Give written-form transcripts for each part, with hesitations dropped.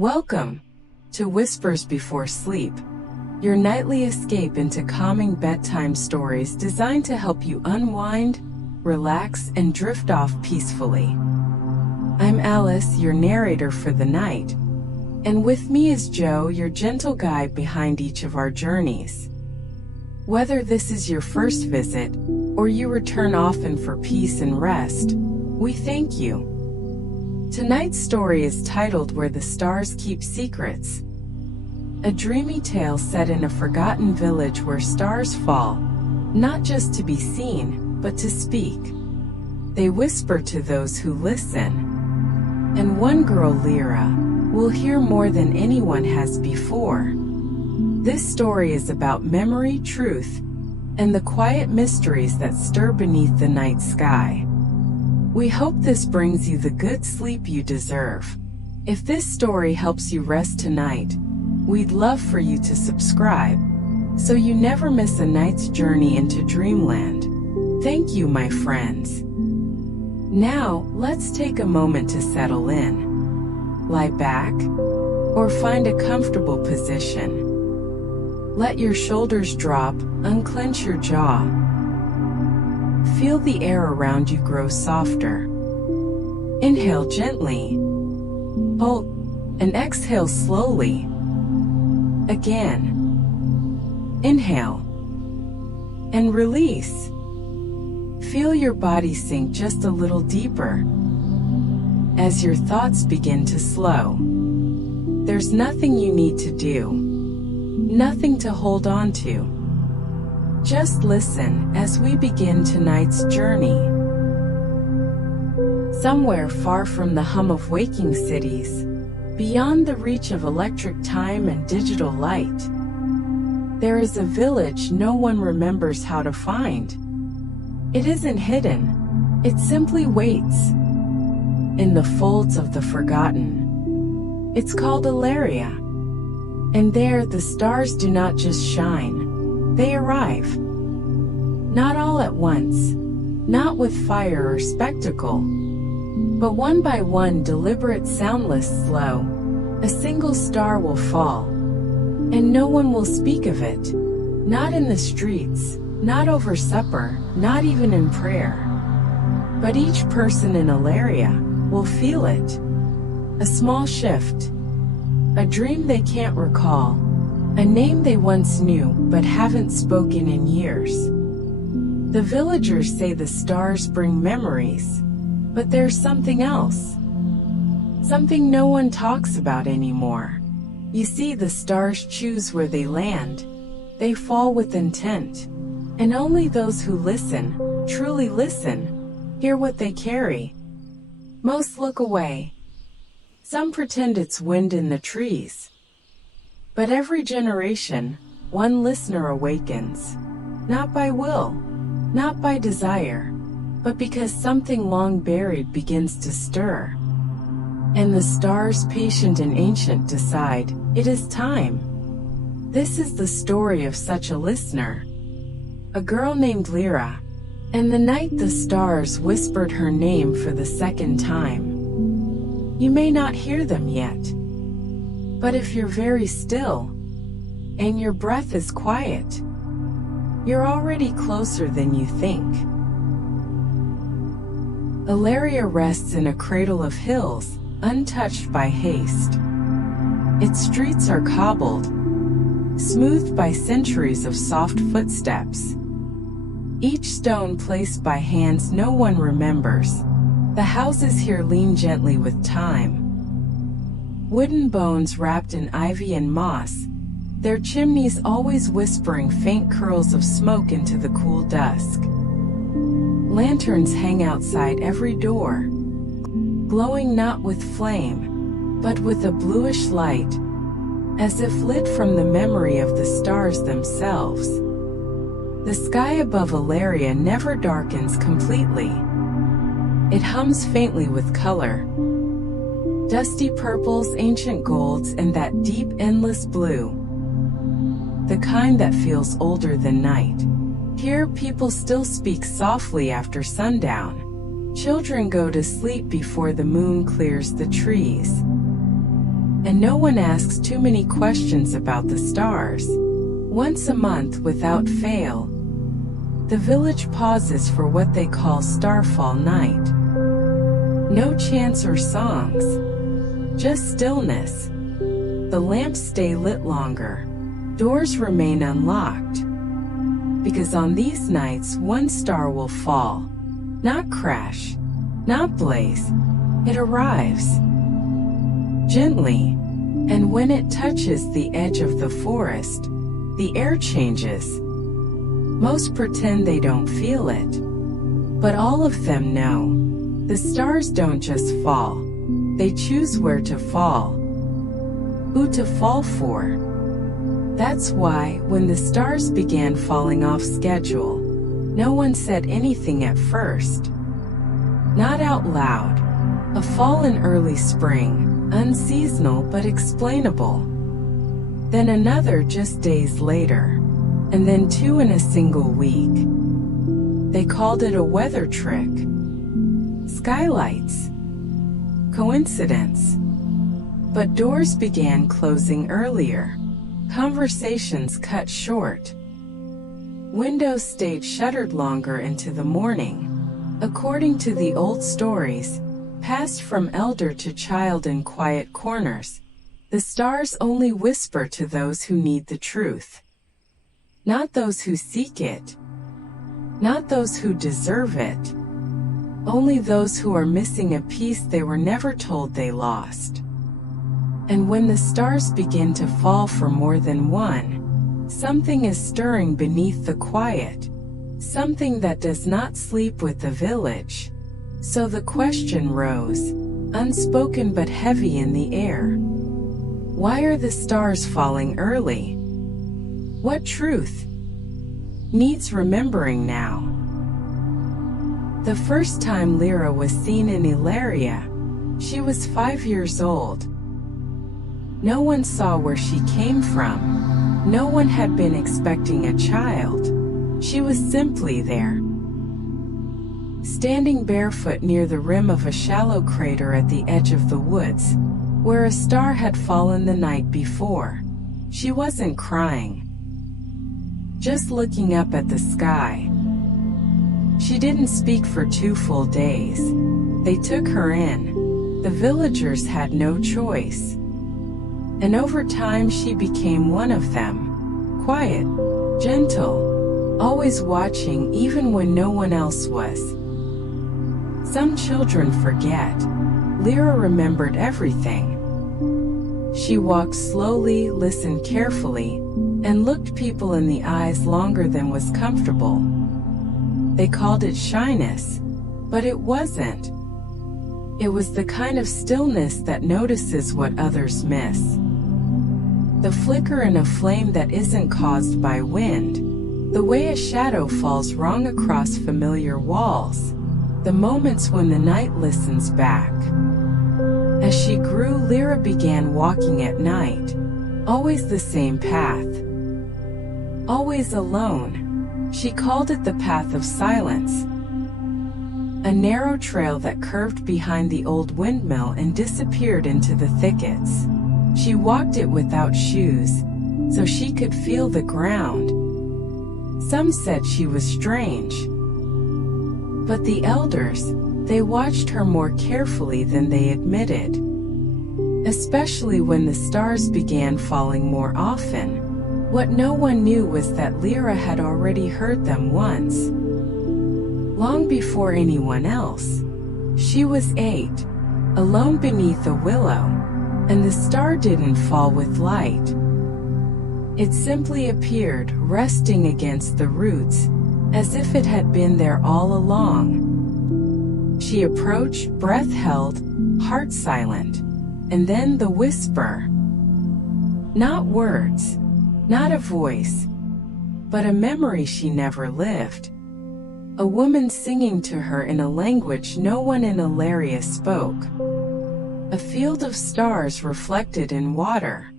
Welcome to Whispers Before Sleep, your nightly escape into calming bedtime stories designed to help you unwind, relax, and drift off peacefully. I'm Alice, your narrator for the night, and with me is Joe, your gentle guide behind each of our journeys. Whether this is your first visit, or you return often for peace and rest, we thank you. Tonight's story is titled Where the Stars Keep Secrets. A dreamy tale set in a forgotten village where stars fall, not just to be seen, but to speak. They whisper to those who listen. And one girl, Lira, will hear more than anyone has before. This story is about memory, truth, and the quiet mysteries that stir beneath the night sky. We hope this brings you the good sleep you deserve. If this story helps you rest tonight, we'd love for you to subscribe, so you never miss a night's journey into dreamland. Thank you, my friends. Now, let's take a moment to settle in. Lie back, or find a comfortable position. Let your shoulders drop, unclench your jaw. Feel the air around you grow softer. Inhale gently. Hold, and exhale slowly. Again. Inhale. And release. Feel your body sink just a little deeper. As your thoughts begin to slow. There's nothing you need to do. Nothing to hold on to. Just listen as we begin tonight's journey. Somewhere far from the hum of waking cities, beyond the reach of electric time and digital light, there is a village no one remembers how to find. It isn't hidden, it simply waits in the folds of the forgotten. It's called Elaria, and there the stars do not just shine. They arrive. Not all at once, not with fire or spectacle, but one by one, deliberate, soundless, slow. A single star will fall, and no one will speak of it. Not in the streets, not over supper, not even in prayer. But each person in Elaria will feel it. A small shift, a dream they can't recall, a name they once knew but haven't spoken in years. The villagers say the stars bring memories, but there's something else. Something no one talks about anymore. You see, the stars choose where they land. They fall with intent. And only those who listen, truly listen, hear what they carry. Most look away. Some pretend it's wind in the trees. But every generation, one listener awakens, not by will, not by desire, but because something long buried begins to stir. And the stars, patient and ancient, decide, it is time. This is the story of such a listener. A girl named Lira, and the night the stars whispered her name for the second time. You may not hear them yet. But if you're very still, and your breath is quiet, you're already closer than you think. Elaria rests in a cradle of hills, untouched by haste. Its streets are cobbled, smoothed by centuries of soft footsteps. Each stone placed by hands no one remembers. The houses here lean gently with time. Wooden bones wrapped in ivy and moss, their chimneys always whispering faint curls of smoke into the cool dusk. Lanterns hang outside every door, glowing not with flame, but with a bluish light, as if lit from the memory of the stars themselves. The sky above Elaria never darkens completely. It hums faintly with color. Dusty purples, ancient golds, and that deep, endless blue. The kind that feels older than night. Here, people still speak softly after sundown. Children go to sleep before the moon clears the trees. and no one asks too many questions about the stars. Once a month without fail, the village pauses for what they call starfall night. No chants or songs, just stillness. The lamps stay lit longer, doors remain unlocked, because on these nights one star will fall, not crash, not blaze. It arrives gently, and when it touches the edge of the forest, the air changes. Most pretend they don't feel it, but all of them know. The stars don't just fall, they choose where to fall, who to fall for. That's why, when the stars began falling off schedule, no one said anything at first. Not out loud. A fall in early spring, unseasonal but explainable. Then another just days later, and then two in a single week. They called it a weather trick. Skylights. Coincidence. But doors began closing earlier. Conversations cut short. Windows stayed shuttered longer into the morning. According to the old stories, passed from elder to child in quiet corners, the stars only whisper to those who need the truth. Not those who seek it. Not those who deserve it. Only those who are missing a piece they were never told they lost. And when the stars begin to fall for more than one, something is stirring beneath the quiet, something that does not sleep with the village. So the question rose, unspoken but heavy in the air. Why are the stars falling early? What truth needs remembering now? The first time Lira was seen in Elaria, she was 5 years old. No one saw where she came from. No one had been expecting a child. She was simply there, standing barefoot near the rim of a shallow crater at the edge of the woods, where a star had fallen the night before. She wasn't crying, just looking up at the sky. She didn't speak for 2 full days. They took her in. The villagers had no choice. And over time she became one of them. Quiet, gentle, always watching even when no one else was. Some children forget. Lira remembered everything. She walked slowly, listened carefully, and looked people in the eyes longer than was comfortable. They called it shyness, but it wasn't. It was the kind of stillness that notices what others miss. The flicker in a flame that isn't caused by wind. The way a shadow falls wrong across familiar walls. The moments when the night listens back. As she grew, Lira began walking at night. Always the same path. Always alone. She called it the path of silence. A narrow trail that curved behind the old windmill and disappeared into the thickets. She walked it without shoes, so she could feel the ground. Some said she was strange. But the elders, they watched her more carefully than they admitted. Especially when the stars began falling more often. What no one knew was that Lira had already heard them once. Long before anyone else. She was 8, alone beneath a willow, and the star didn't fall with light. It simply appeared, resting against the roots, as if it had been there all along. She approached, breath held, heart silent, and then the whisper. Not words, not a voice, but a memory she never lived. A woman singing to her in a language no one in Elaria spoke. A field of stars reflected in water.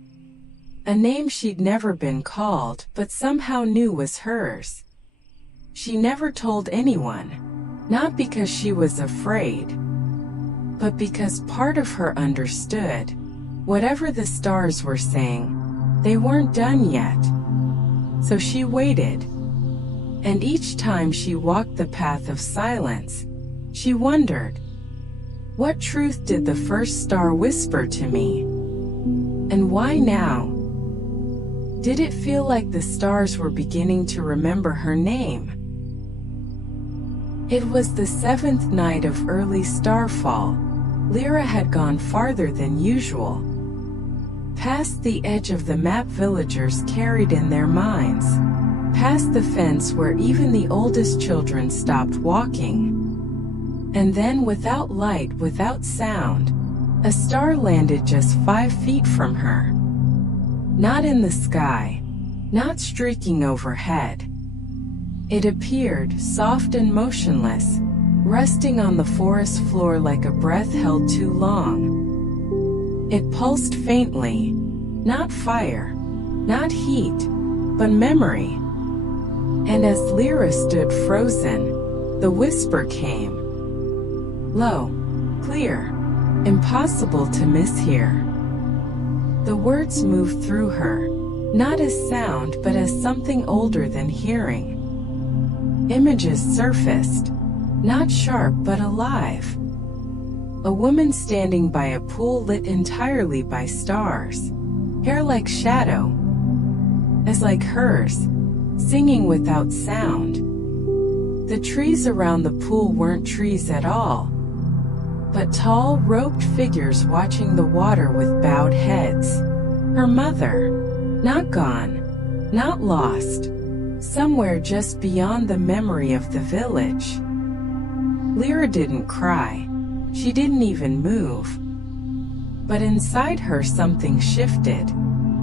A name she'd never been called, but somehow knew was hers. She never told anyone, not because she was afraid, but because part of her understood. Whatever the stars were saying, they weren't done yet. So she waited. And each time she walked the path of silence, she wondered, what truth did the first star whisper to me? And why now? Did it feel like the stars were beginning to remember her name? It was the 7th night of early starfall. Lira had gone farther than usual. Past the edge of the map villagers carried in their minds. Past the fence where even the oldest children stopped walking. And then, without light, without sound, a star landed just 5 feet from her. Not in the sky, not streaking overhead. It appeared, soft and motionless, resting on the forest floor like a breath held too long. It pulsed faintly, not fire, not heat, but memory. And as Lira stood frozen, the whisper came. Low, clear, impossible to mishear. The words moved through her, not as sound but as something older than hearing. Images surfaced, not sharp but alive. A woman standing by a pool lit entirely by stars, hair like shadow, as like hers, singing without sound. The trees around the pool weren't trees at all, but tall, robed figures watching the water with bowed heads. Her mother, not gone, not lost, somewhere just beyond the memory of the village. Lira didn't cry. She didn't even move. But inside her something shifted.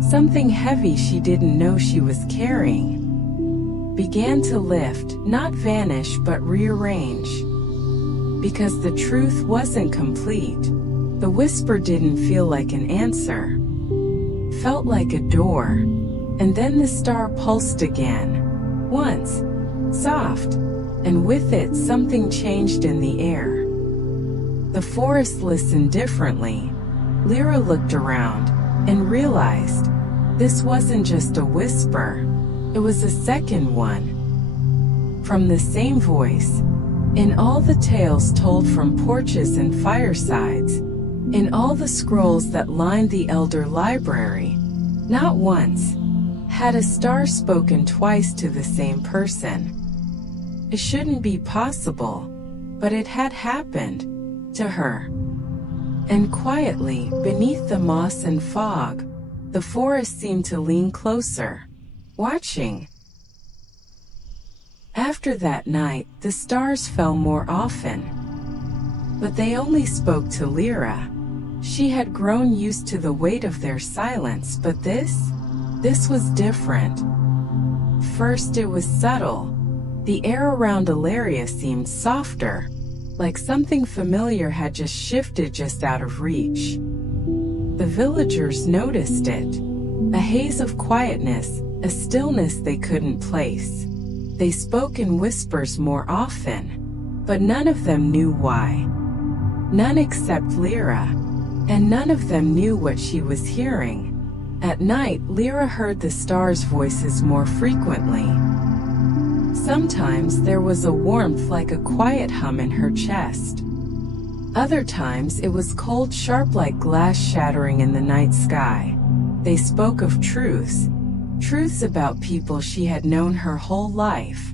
Something heavy she didn't know she was carrying began to lift, not vanish but rearrange. Because the truth wasn't complete. The whisper didn't feel like an answer. Felt like a door. And then the star pulsed again. Once. Soft. And with it something changed in the air. The forest listened differently. Lira looked around and realized this wasn't just a whisper. It was a second one. From the same voice. In all the tales told from porches and firesides, in all the scrolls that lined the elder library, not once had a star spoken twice to the same person. It shouldn't be possible, but it had happened to her. And quietly, beneath the moss and fog, the forest seemed to lean closer, watching. After that night, the stars fell more often. But they only spoke to Lira. She had grown used to the weight of their silence, but this was different. First it was subtle. The air around Elaria seemed softer, like something familiar had just shifted just out of reach. The villagers noticed it. A haze of quietness, a stillness they couldn't place. They spoke in whispers more often, but none of them knew why. None except Lira, and none of them knew what she was hearing. At night, Lira heard the stars' voices more frequently. Sometimes there was a warmth like a quiet hum in her chest. Other times it was cold, sharp like glass shattering in the night sky. They spoke of truths about people she had known her whole life.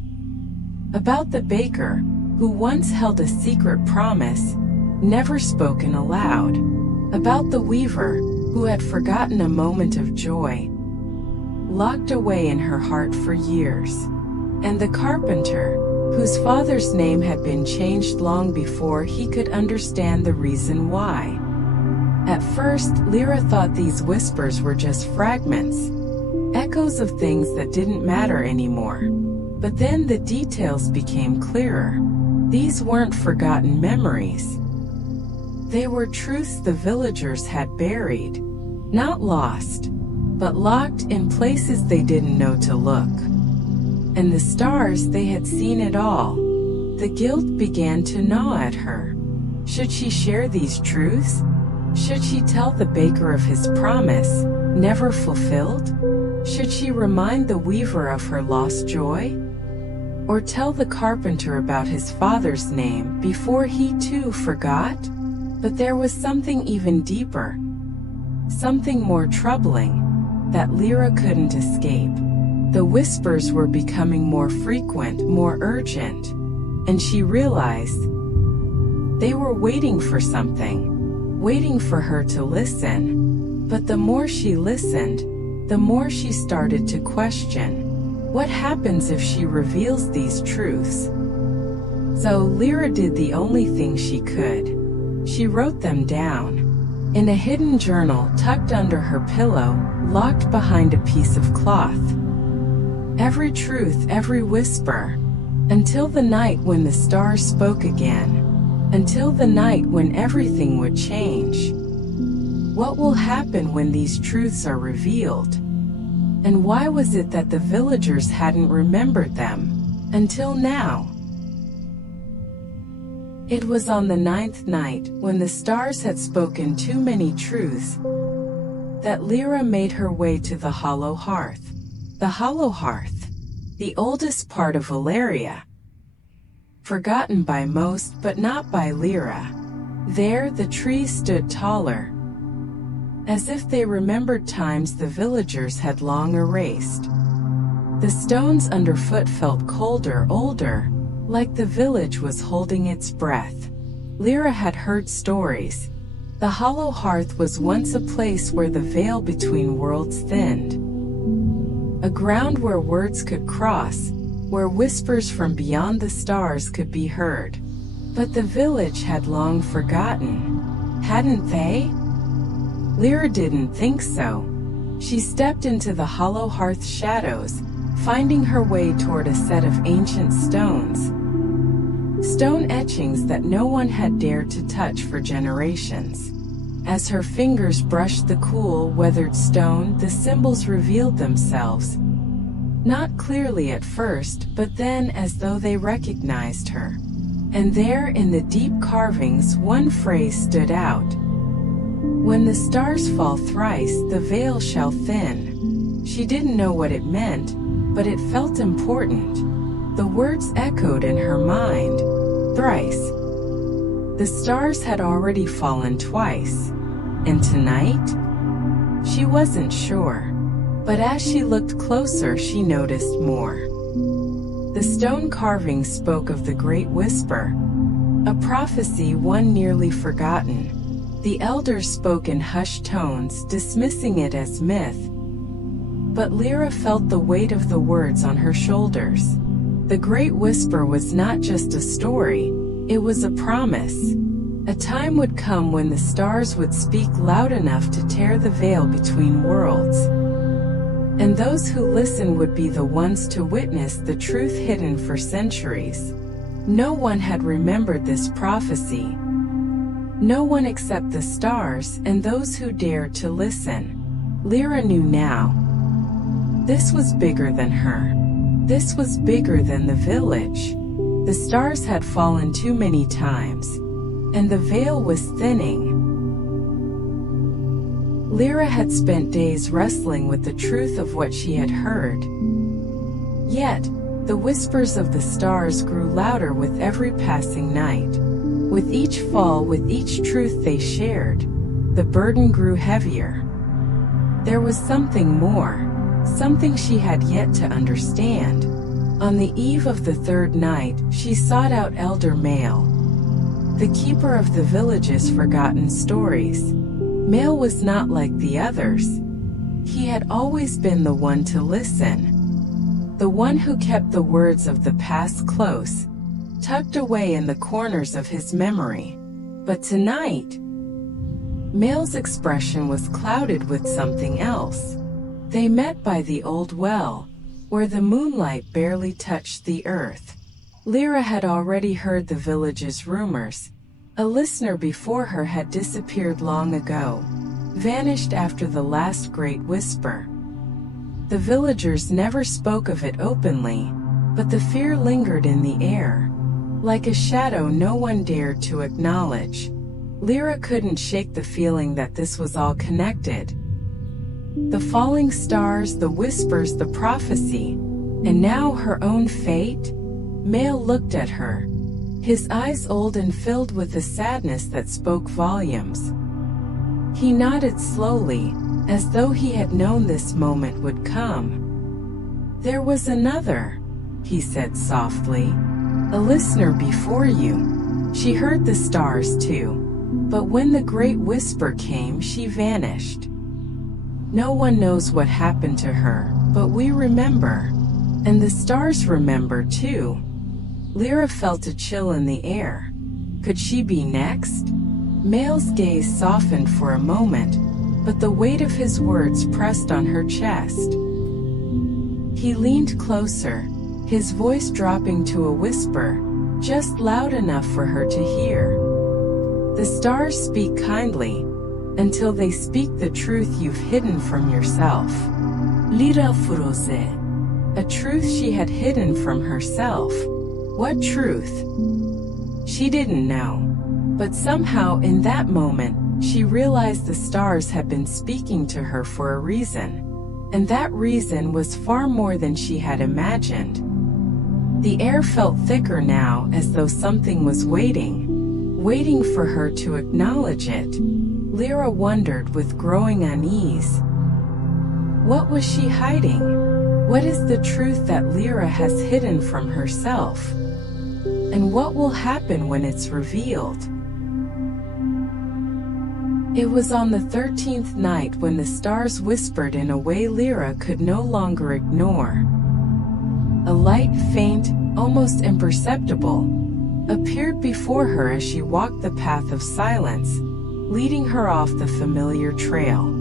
About the baker, who once held a secret promise, never spoken aloud. About the weaver, who had forgotten a moment of joy, locked away in her heart for years. And the carpenter, whose father's name had been changed long before he could understand the reason why. At first, Lira thought these whispers were just fragments, echoes of things that didn't matter anymore. But then the details became clearer. These weren't forgotten memories. They were truths the villagers had buried, not lost, but locked in places they didn't know to look. And the stars, they had seen it all. The guilt began to gnaw at her. Should she share these truths? Should she tell the baker of his promise, never fulfilled? Should she remind the weaver of her lost joy? Or tell the carpenter about his father's name before he too forgot? But there was something even deeper, something more troubling, that Lira couldn't escape. The whispers were becoming more frequent, more urgent, and she realized they were waiting for something, waiting for her to listen. But the more she listened, the more she started to question, what happens if she reveals these truths? So Lira did the only thing she could. She wrote them down in a hidden journal tucked under her pillow, locked behind a piece of cloth. Every truth, every whisper, until the night when the stars spoke again, until the night when everything would change. What will happen when these truths are revealed? And why was it that the villagers hadn't remembered them until now? It was on the 9th night, when the stars had spoken too many truths, that Lira made her way to the hollow hearth. The hollow hearth, the oldest part of Elaria, forgotten by most but not by Lira. There the trees stood taller, as if they remembered times the villagers had long erased. The stones underfoot felt colder, older, like the village was holding its breath. Lira had heard stories. The hollow hearth was once a place where the veil between worlds thinned, a ground where words could cross, where whispers from beyond the stars could be heard. But the village had long forgotten, hadn't they? Lira didn't think so. She stepped into the hollow hearth's shadows, finding her way toward a set of ancient stones. Stone etchings that no one had dared to touch for generations. As her fingers brushed the cool, weathered stone, the symbols revealed themselves. Not clearly at first, but then as though they recognized her. And there in the deep carvings one phrase stood out. When the stars fall thrice, the veil shall thin. She didn't know what it meant, but it felt important. The words echoed in her mind. Thrice. The stars had already fallen twice. And tonight? She wasn't sure. But as she looked closer, she noticed more. The stone carvings spoke of the Great Whisper, a prophecy one nearly forgotten. The elders spoke in hushed tones, dismissing it as myth. But Lira felt the weight of the words on her shoulders. The Great Whisper was not just a story, it was a promise. A time would come when the stars would speak loud enough to tear the veil between worlds. And those who listened would be the ones to witness the truth hidden for centuries. No one had remembered this prophecy. No one except the stars and those who dared to listen. Lira knew now. This was bigger than her. This was bigger than the village. The stars had fallen too many times, and the veil was thinning. Lira had spent days wrestling with the truth of what she had heard. Yet, the whispers of the stars grew louder with every passing night. With each fall, with each truth they shared, the burden grew heavier. There was something more, something she had yet to understand. On the eve of the 3rd night, she sought out Elder Male, the keeper of the village's forgotten stories. Male was not like the others. He had always been the one to listen, the one who kept the words of the past close, tucked away in the corners of his memory. But tonight, Male's expression was clouded with something else. They met by the old well, where the moonlight barely touched the earth. Lira had already heard the village's rumors. A listener before her had disappeared long ago, vanished after the last great whisper. The villagers never spoke of it openly, but the fear lingered in the air, like a shadow no one dared to acknowledge. Lira couldn't shake the feeling that this was all connected. The falling stars, the whispers, the prophecy, and now her own fate? Mael looked at her, his eyes old and filled with a sadness that spoke volumes. He nodded slowly, as though he had known this moment would come. "There was another," he said softly, "a listener before you. She heard the stars too, but when the great whisper came, she vanished. No one knows what happened to her, but we remember. And the stars remember too." Lira felt a chill in the air. Could she be next? Mael's gaze softened for a moment, but the weight of his words pressed on her chest. He leaned closer, his voice dropping to a whisper, just loud enough for her to hear. "The stars speak kindly, until they speak the truth you've hidden from yourself." Lira froze. A truth she had hidden from herself. What truth? She didn't know. But somehow in that moment, she realized the stars had been speaking to her for a reason. And that reason was far more than she had imagined. The air felt thicker now, as though something was waiting for her to acknowledge it. Lira wondered with growing unease. What was she hiding? What is the truth that Lira has hidden from herself? And what will happen when it's revealed? It was on the 13th night when the stars whispered in a way Lira could no longer ignore. A light, faint, almost imperceptible, appeared before her as she walked the path of silence, leading her off the familiar trail.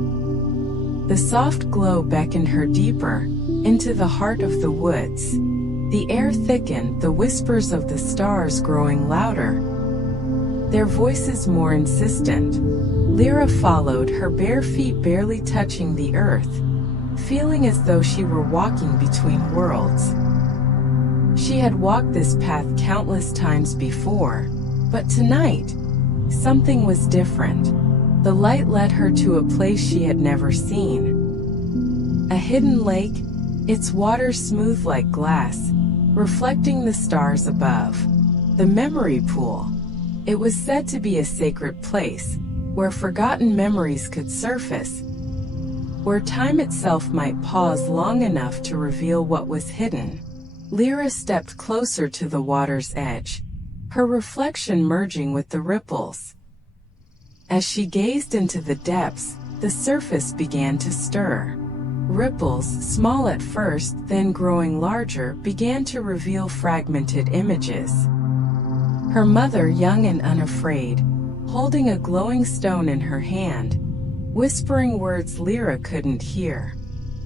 The soft glow beckoned her deeper, into the heart of the woods. The air thickened, the whispers of the stars growing louder, their voices more insistent. Lira followed, her bare feet barely touching the earth, feeling as though she were walking between worlds. She had walked this path countless times before, but tonight, something was different. The light led her to a place she had never seen. A hidden lake, its water smooth like glass, reflecting the stars above. The memory pool. It was said to be a sacred place, where forgotten memories could surface, where time itself might pause long enough to reveal what was hidden. Lira stepped closer to the water's edge, her reflection merging with the ripples. As she gazed into the depths, the surface began to stir. Ripples, small at first, then growing larger, began to reveal fragmented images. Her mother, young and unafraid, holding a glowing stone in her hand, whispering words Lira couldn't hear.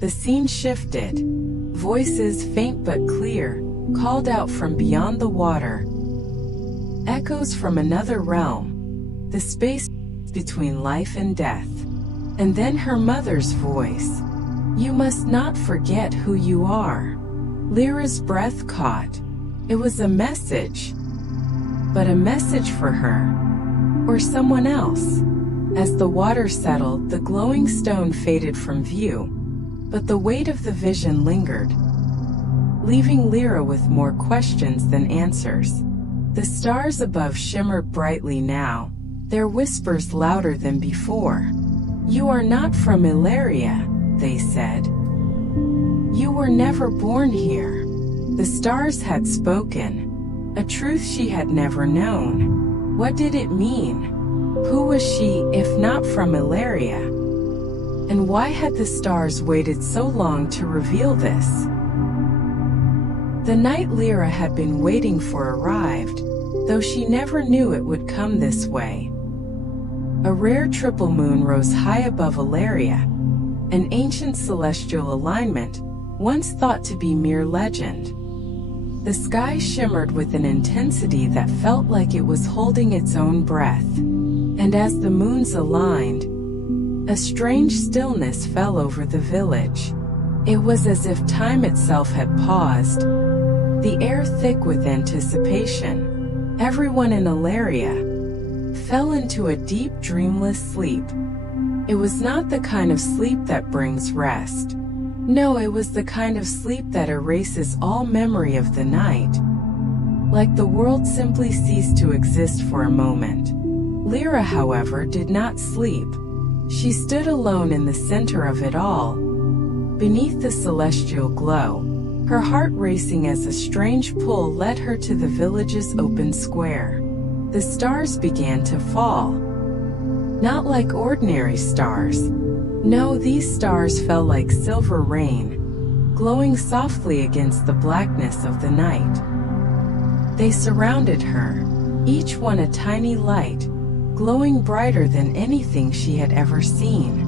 The scene shifted. Voices, faint but clear, called out from beyond the water. Echoes from another realm, the space between life and death. And then her mother's voice. "You must not forget who you are." Lyra's breath caught. It was a message. But a message for her. Or someone else. As the water settled, the glowing stone faded from view. But the weight of the vision lingered, leaving Lira with more questions than answers. The stars above shimmered brightly now, their whispers louder than before. "You are not from Elaria," they said. "You were never born here." The stars had spoken, a truth she had never known. What did it mean? Who was she, if not from Elaria? And why had the stars waited so long to reveal this? The night Lira had been waiting for arrived, though she never knew it would come this way. A rare triple moon rose high above Elaria, an ancient celestial alignment, once thought to be mere legend. The sky shimmered with an intensity that felt like it was holding its own breath. And as the moons aligned, a strange stillness fell over the village. It was as if time itself had paused, the air thick with anticipation. Everyone in Elaria fell into a deep, dreamless sleep. It was not the kind of sleep that brings rest. No, it was the kind of sleep that erases all memory of the night. Like the world simply ceased to exist for a moment. Lira, however, did not sleep. She stood alone in the center of it all, beneath the celestial glow, her heart racing as a strange pull led her to the village's open square. The stars began to fall. Not like ordinary stars. No, these stars fell like silver rain, glowing softly against the blackness of the night. They surrounded her, each one a tiny light, glowing brighter than anything she had ever seen.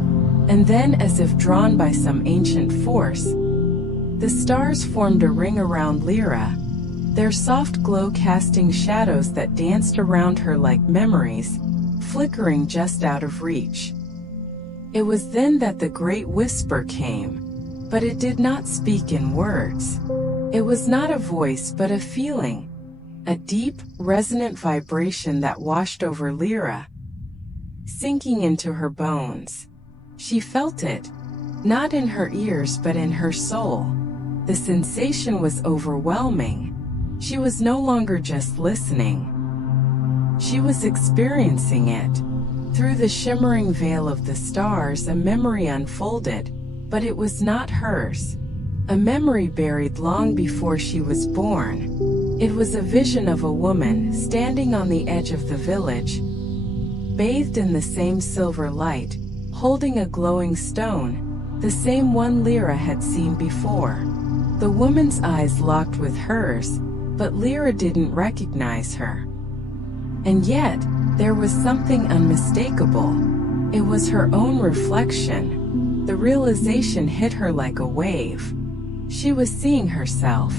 And then, as if drawn by some ancient force, the stars formed a ring around Lira, their soft glow casting shadows that danced around her like memories, flickering just out of reach. It was then that the great whisper came, but it did not speak in words. It was not a voice but a feeling, a deep, resonant vibration that washed over Lira, sinking into her bones. She felt it, not in her ears but in her soul. The sensation was overwhelming. She was no longer just listening. She was experiencing it. Through the shimmering veil of the stars, a memory unfolded, but it was not hers. A memory buried long before she was born. It was a vision of a woman standing on the edge of the village, bathed in the same silver light, holding a glowing stone, the same one Lira had seen before. The woman's eyes locked with hers, but Lira didn't recognize her. And yet, there was something unmistakable. It was her own reflection. The realization hit her like a wave. She was seeing herself,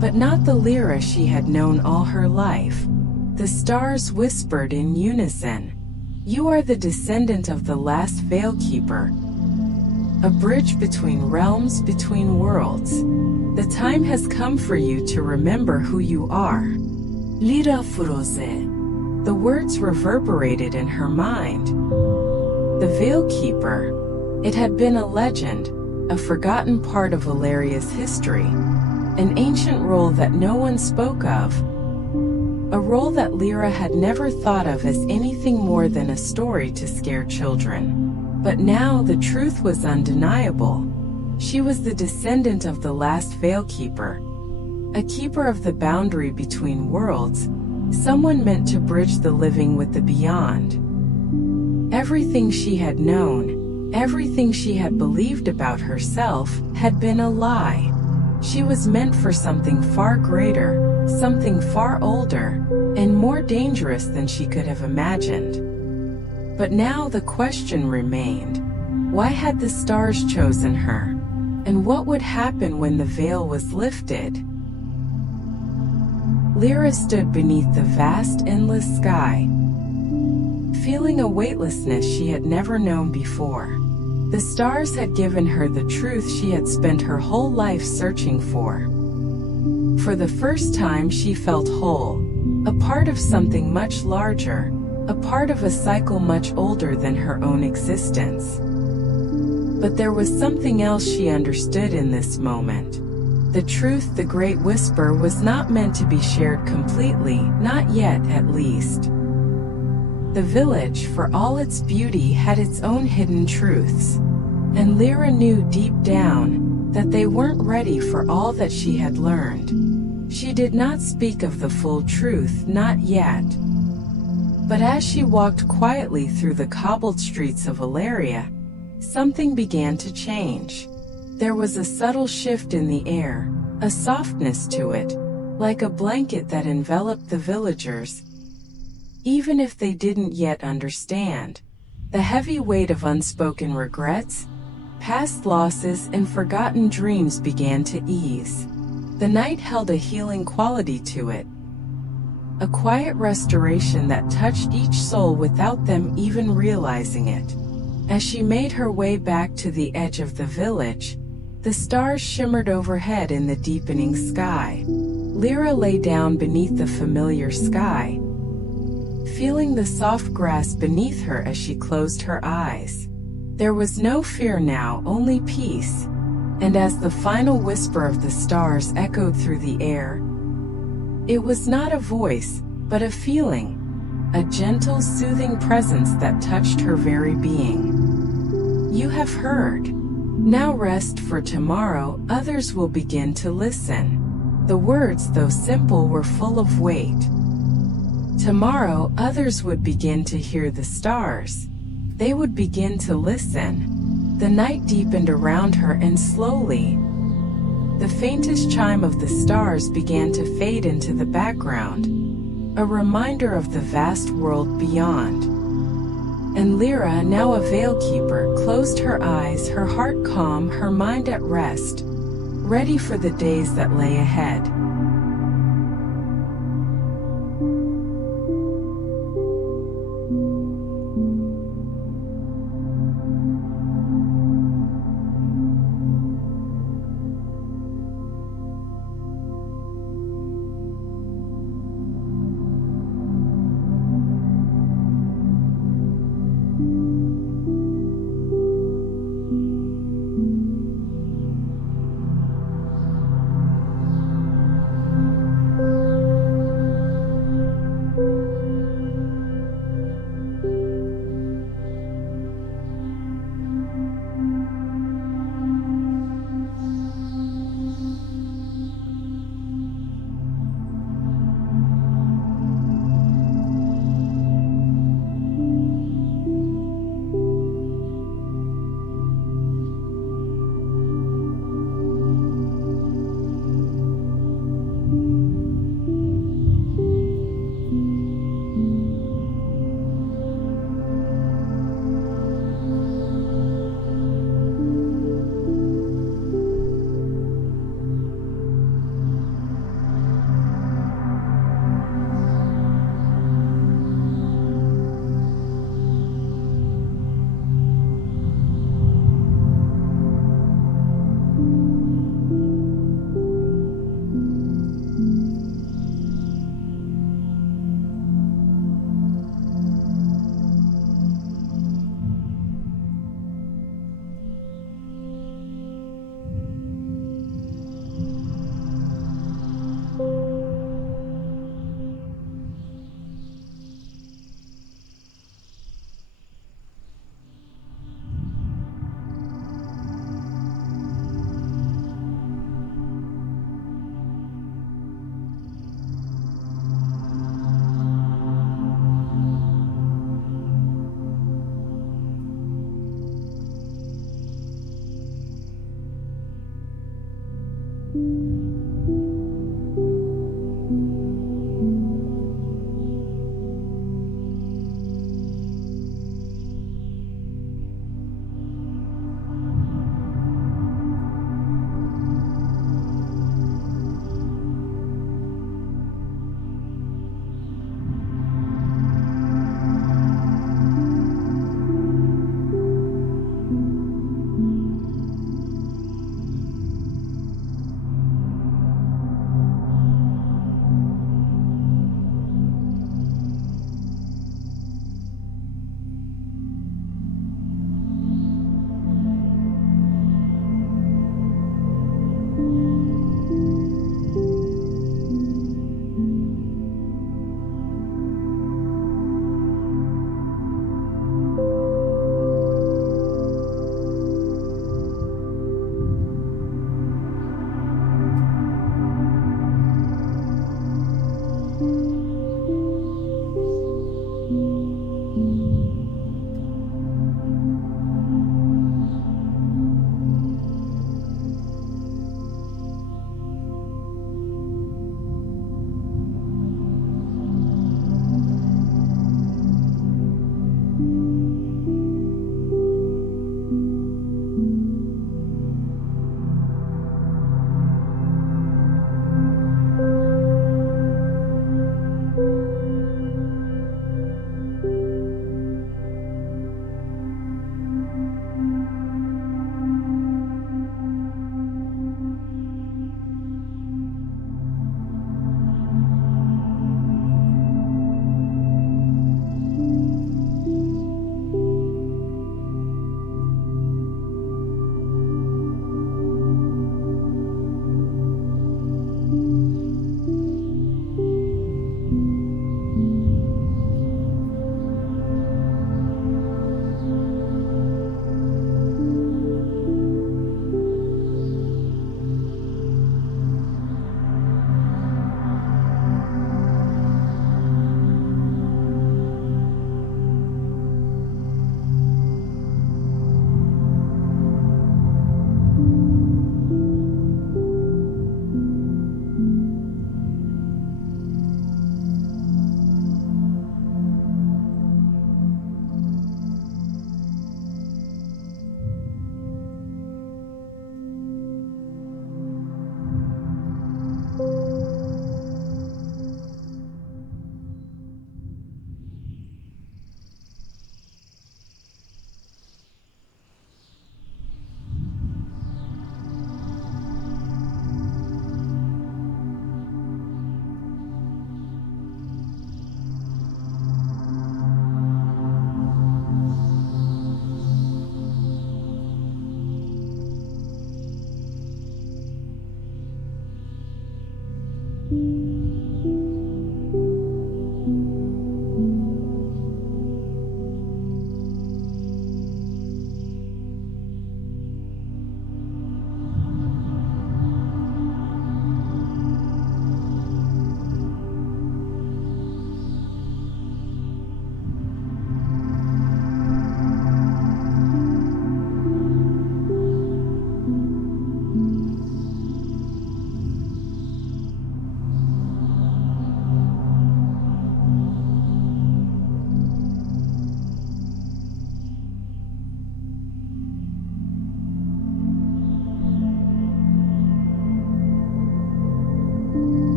but not the Lira she had known all her life. The stars whispered in unison, "You are the descendant of the last Veilkeeper, a bridge between realms, between worlds. The time has come for you to remember who you are." Lira Furoze. The words reverberated in her mind. The Veilkeeper. It had been a legend, a forgotten part of Elaria's history, an ancient role that no one spoke of, a role that Lira had never thought of as anything more than a story to scare children. But now the truth was undeniable. She was the descendant of the last Veilkeeper, a keeper of the boundary between worlds, someone meant to bridge the living with the beyond. Everything she had known, everything she had believed about herself, had been a lie. She was meant for something far greater, something far older, and more dangerous than she could have imagined. But now the question remained, why had the stars chosen her? And what would happen when the veil was lifted? Lira stood beneath the vast, endless sky, feeling a weightlessness she had never known before. The stars had given her the truth she had spent her whole life searching for. For the first time she felt whole, a part of something much larger, a part of a cycle much older than her own existence. But there was something else she understood in this moment. The truth, the great whisper, was not meant to be shared completely, not yet at least. The village, for all its beauty, had its own hidden truths. And Lira knew deep down that they weren't ready for all that she had learned. She did not speak of the full truth, not yet. But as she walked quietly through the cobbled streets of Elaria, something began to change. There was a subtle shift in the air, a softness to it, like a blanket that enveloped the villagers. Even if they didn't yet understand, the heavy weight of unspoken regrets, past losses, and forgotten dreams began to ease. The night held a healing quality to it, a quiet restoration that touched each soul without them even realizing it. As she made her way back to the edge of the village, the stars shimmered overhead in the deepening sky. Lira lay down beneath the familiar sky, feeling the soft grass beneath her as she closed her eyes. There was no fear now, only peace. And as the final whisper of the stars echoed through the air, it was not a voice, but a feeling, a gentle, soothing presence that touched her very being. You have heard. Now rest, for tomorrow others will begin to listen. The words, though simple, were full of weight. Tomorrow others would begin to hear the stars. They would begin to listen. The night deepened around her, and slowly, the faintest chime of the stars began to fade into the background, a reminder of the vast world beyond. And Lira, now a veil-keeper, closed her eyes, her heart calm, her mind at rest, ready for the days that lay ahead.